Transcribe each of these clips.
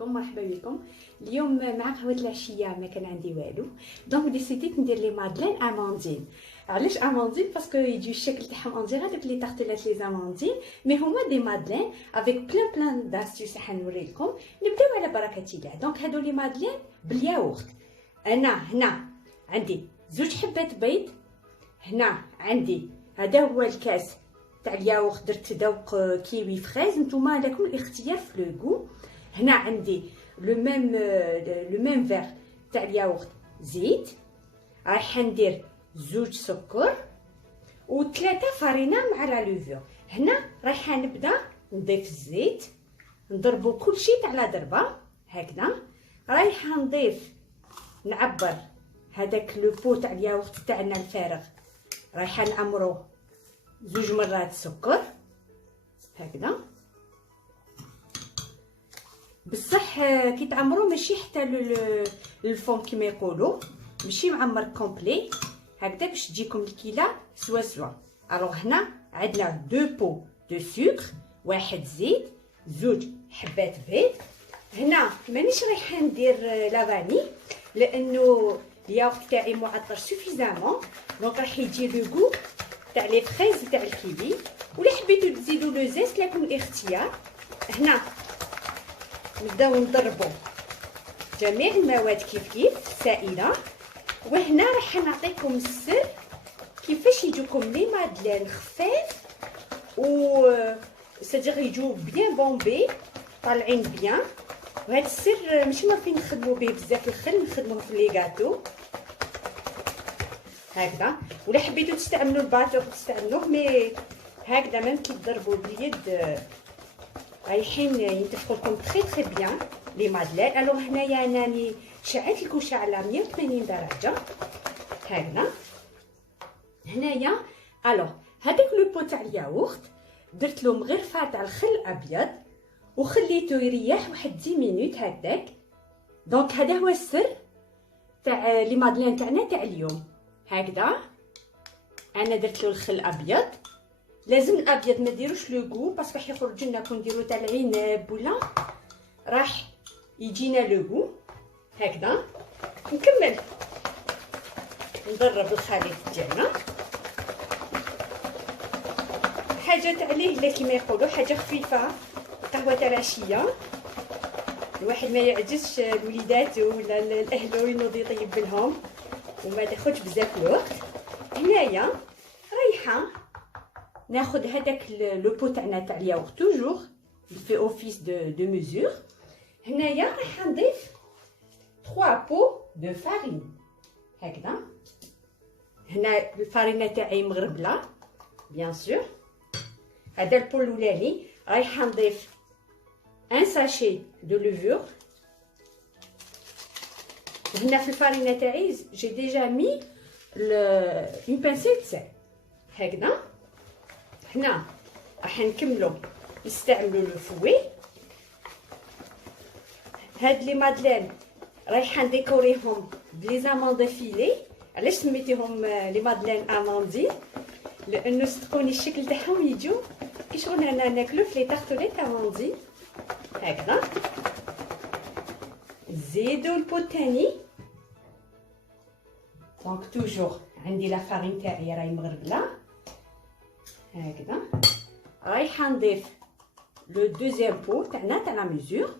عليكم، مرحبا بكم. اليوم مع قهوه العشيه ما كان عندي والو، دونك ديسيديت ندير لي مادلين اماندين. علاش اماندين؟ باسكو يجيو الشكل تاعهم اون ديغا دوك لي طارتلات لي اماندين، مي هما دي مادلين افيك بلان داستيوس راح نوري لكم. نبداو على بركه الله. دونك هادو لي مادلين بالياغورت. انا هنا عندي زوج حبات بيض، هنا عندي هذا هو الكاس تاع الياغورت، درت ذوق كيوي فريز، نتوما لكم الاختيار في لو غو. هنا عندي لو ميم فيغ تاع الياغورت زيت، راح ندير زوج سكر وثلاثه فرينه مع لا لوفور. هنا رايحه نبدا نضيف الزيت، نضربو كلشي على ضربه هكذا. رايحه نضيف نعبر هذاك لو بو تاع الياغورت تاعنا الفارغ، رايحه نعمرو زوج مرات سكر هكذا. بصح كي تعمرو ماشي حتى للفون كيما يقولوا، ماشي معمر كومبلي هكذا باش تجيكم الكيله سوا. الوغ هنا عندنا دو بو دو سكر، واحد زيت، زوج حبات بيض. هنا مانيش رايحه ندير لا فاني لانه الياغورت تاعي معطر سوفيزامون، دونك راح يجي لو غو تاع لي فريز تاع الكيوي. ولا حبيتو تزيدوا لو زيت لكم الاختيار. هنا نبداو نضربوا جميع المواد كيف سائله. وهنا راح نعطيكم السر كيفاش يجوكم لي مادلين خفاف و سادير يجو بيان بومبي طالعين بيان. وهذا السر ماشي معرفين نخدموا به بزاف الخل، نخدموه في لي غاتو هكذا. ولا حبيتو تستعملوا الباتور تستعملوه، مي هكذا ميم كي تضربوا باليد رايحين ينتفخوا لكم تري بيان لي مادلين. الوغ هنايا انني شعلت الكوشه على 180 درجه هكذا. هنايا الوغ هذاك لو بو تاع الياغورت درت له مغرفه تاع الخل ابيض وخليته يريح واحد 10 مينوت هكذاك. دونك هذا هو السر تاع لي مادلين تاعنا تاع اليوم هكذا. انا درت له الخل ابيض، لازم الابيض ما ديروش لو غو باسكو راح يخرج لنا كون نديرو تاع العنب ولا راح يجينا لو غو هكذا. نكمل ندرب الخليط ديالنا، حاجه تاع ليه كيما يقولوا حاجه خفيفه، قهوه تاع العشيه. الواحد ما يعجزش وليداتو ولا الاهلو ينوض يطيب لهم وما تاخذش بزاف الوقت. هنايا رايحه ناخذ هذاك لو بو تاعنا تاع الياغورت توجور في اوفيس دو ميزور. هنايا راح نضيف 3 بو دو فارين هكذا. هنا الفارينه تاعي مغربله بيان سور. هذا البو الاولاني رايحه نضيف 1 ساشي دو لوفور. هنا في الفارينه تاعي جي ديجا مي اون بانسيت سال هكذا. هنا راح نكملو نستعملو لو فوي. هاد لي مادلين رايحه نديكوريهم بلي زاموند فيلي. علاش سميتيهم لي مادلين اماندين؟ لانه صدقوني الشكل تاعهم يجو كي شغل انا ناكلو في لي طارتوليت اماندين هكذا. نزيدو البو الثاني. دونك توجور عندي لا فارين تاعي راهي مغربله هكذا. رايحه نضيف لو دوزيام بو تاعنا تاع لا ميزور.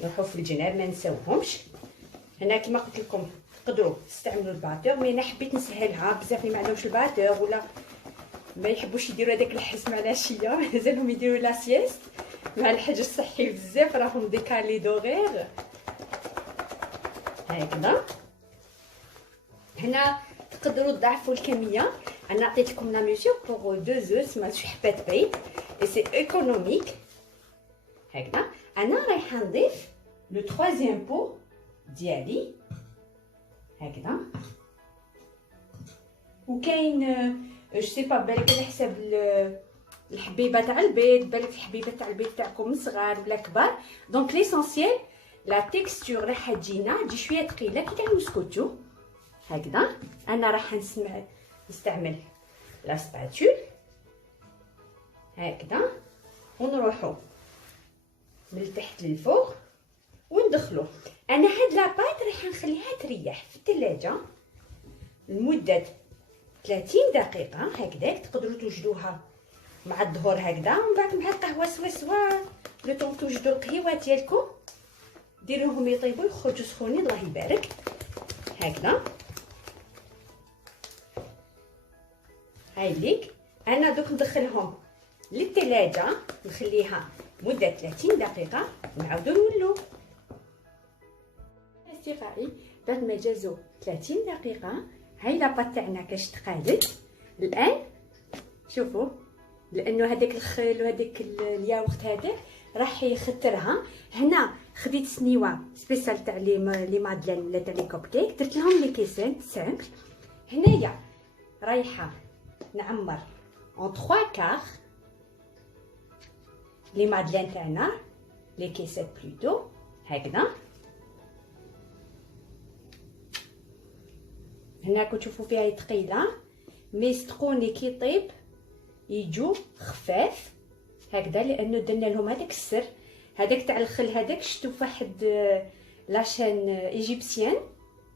نروحو في الجناب ما نساوهمش. هنا كما قلت لكم تقدروا تستعملوا الباتور، مي انا حبيت نسهلها. بزاف اللي ما عندهمش الباتور ولا ما يحبوش يديروا هذاك الحس مع العشيه مازالهم يديروا لا سيست مع الحاجه الصحي بزاف راهم ديكالي دوغير هكذا. هنا تقدروا تضاعفوا الكميه. انا عطيت لكم لا ميزور بوغ 2 زوز مع شي حبات بيض اي سي ايكونوميك هكذا. انا رايحه نضيف لو 3 بو ديالي هكذا. وكاين جو سي با بالك على حساب الحبيبه تاع البيض، بالك الحبيبه تاع البيض تاعكم صغار ولا كبار. دونك ليسونسيال لا تيكستور راح تجي شويه ثقيله كي تاع المسكوتو هكذا. انا راح نستعمل لا سباتول هكذا، ونروحو من التحت للفوق وندخلو. انا هاد لاباط راح نخليها تريح في الثلاجه لمده 30 دقيقه هكذاك. تقدروا توجدوها مع الظهر هكذا، ومن بعد مع القهوه سوا لو طون توجدوا القهيوه ديالكم ديروهم يطيبوا يخرجوا سخونين الله يبارك هكذا. هاي ليك. انا دوك ندخلهم للثلاجه نخليها مده 30 دقيقه ونعاودو نولو. اصدقائي بعد ما جازو 30 دقيقه هاي لاباط تاعنا كاش تقالت الان. شوفوا لانه هذاك الخل وهذاك الياغورت هذاك راح يخترها. هنا خديت سنيوه سبيسال تاع لي مادلين ولا تاع لي كوب كيك، درت لهم لي كيسين سامبل. هنايا رايحه نعمر اون 3 كار لي مادلين تاعنا لي كيسات بلوتو هكذا. هنا كنتو تشوفوا فيها ثقيله، مي صدقوني كي طيب يجو خفاف هكذا، لانه درنا لهم هذاك السر هذاك تاع الخل هذاك. شفتو فواحد لاشين ايجيبسيان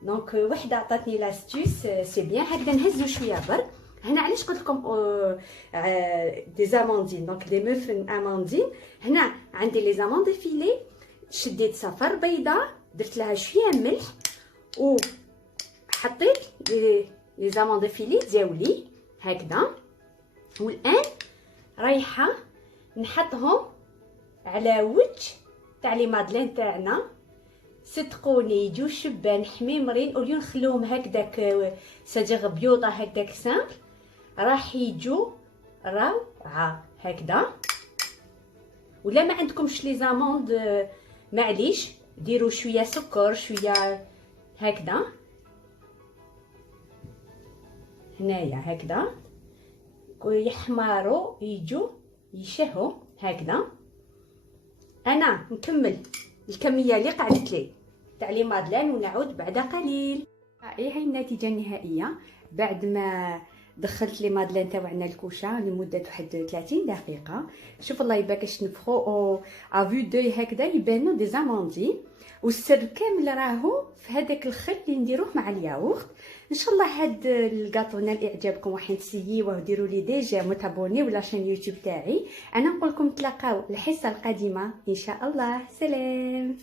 دونك وحده عطاتني لاستوس سي بيان هكذا. نهزو شويه برك. هنا علاش قلت لكم دي زاموندين دونك دي موفن اماندين. هنا عندي لي زاموند فيلي، شديت صفر بيضه درت لها شويه ملح و حطيت لي زاموند فيلي دياولي هكذا. والان رايحه نحطهم على وجه تاع لي مادلين تاعنا. صدقوني يجو شبان حميمرين، اوليو نخلوهم هكذاك ساجغ بيوضه هكذاك سامبل، راح يجو روعه هكذا. ولا ما عندكمش لي زاموند معليش ديروا شويه سكر شويه هكذا. هنايا هكذا يحمروا يجو يشهوا هكذا. انا نكمل الكميه اللي قعدت لي تاع لي مادلين ونعود بعد قليل. هاي النتيجه النهائيه بعد ما دخلت لي مادلين تاعنا الكوشه لمده واحد 30 دقيقه. شوف الله يبارك كاش نفخو او افو دوي هكذا يبانو دي زاموندي. والسر كامل راهو في هذاك الخل اللي نديروه مع الياغورت. ان شاء الله هاد الكاطو نال اعجابكم وراح تسييوه وديروا لي ديجا متابوني ولا شين يوتيوب تاعي. انا نقول لكم تلاقاو الحصه القادمه ان شاء الله. سلام.